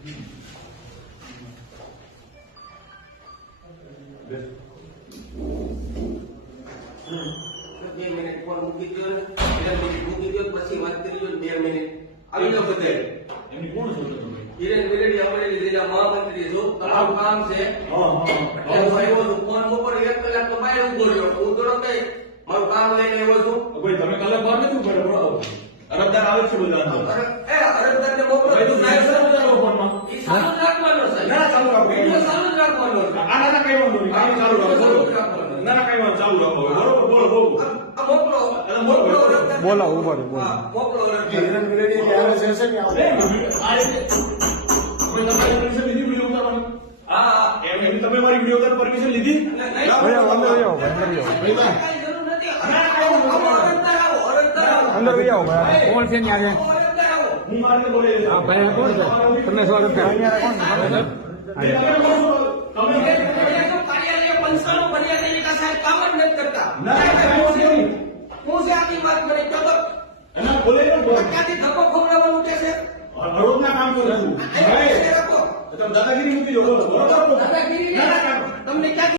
Minute phone મૂકી દો ને, 2 મિનિટ મૂકી દો પછી વાત કરી લો. 2 મિનિટ આવી લો બધા એમની કોણ છો તમે? હિરેન વેરેડી અમરેલી જિલ્લા મહામંત્રી છો. તમારું કામ છે. હા હું આવ્યો છું ફોન ઉપર 1 કલાક તો બહાર ઉભો રહ્યો. હું થોડો કઈ મારું કામ લઈને આવ્યો છું. ભાઈ તમે કલાક બહાર નથી ઉભા રહ્યો. અરજદાર આવે છે બધા અરજદારને મોકલો. ભાઈ તો સાહેબ શું બોલાવો ફોનમાં? એ ચાલુ જ રાખવાનો છે. ના ચાલુ રાખો. વિડિયો ચાલુ જ રાખવાનો છે. આ ના કઈ વાંધો નહીં. કામ ચાલુ રાખો. ના કઈ વાંધો ચાલુ રાખો. બરોબર બોલો બોલો. આ મોકલો. મોકલો. બોલો ઉભો રહો. હા, મોકલો અરજદાર. હિરેન વેરેડી ત્યારે છે કે આ રીતે તમે પરમિશન લીધી વિડિયો ઉતારવાની? હા, એમ તમે મારી વિડિયો ઉતારવાની પરમિશન લીધી? અંદર વહી આવો કાંઈ જરૂર નથી. અરજદાર આવો. અંદર વહી આવો ભાઈ. કોણ છે ને આજે? અરજદાર આવો. હું મારી બોલે હા ભાઈ કોણ છે? તમને સ્વાગત છે. અહીંયા કોણ છે? કાર્યાલય પંચાણું ફરિયાદીની સાહેબ કામ જ નથી કરતા. ના હું છે આની વાત મને કહો તો. એના બોલે ને બોલ. ક્યાંથી ધક્કો ખવડાવવાનું કે છે? હરોજના કામ કરું છું. અહીંયા રાખો. તમે દાદાગીરી મૂકી દો. બરોબર દાદાગીરી ના, ના, ના. તમને ક્યાંથી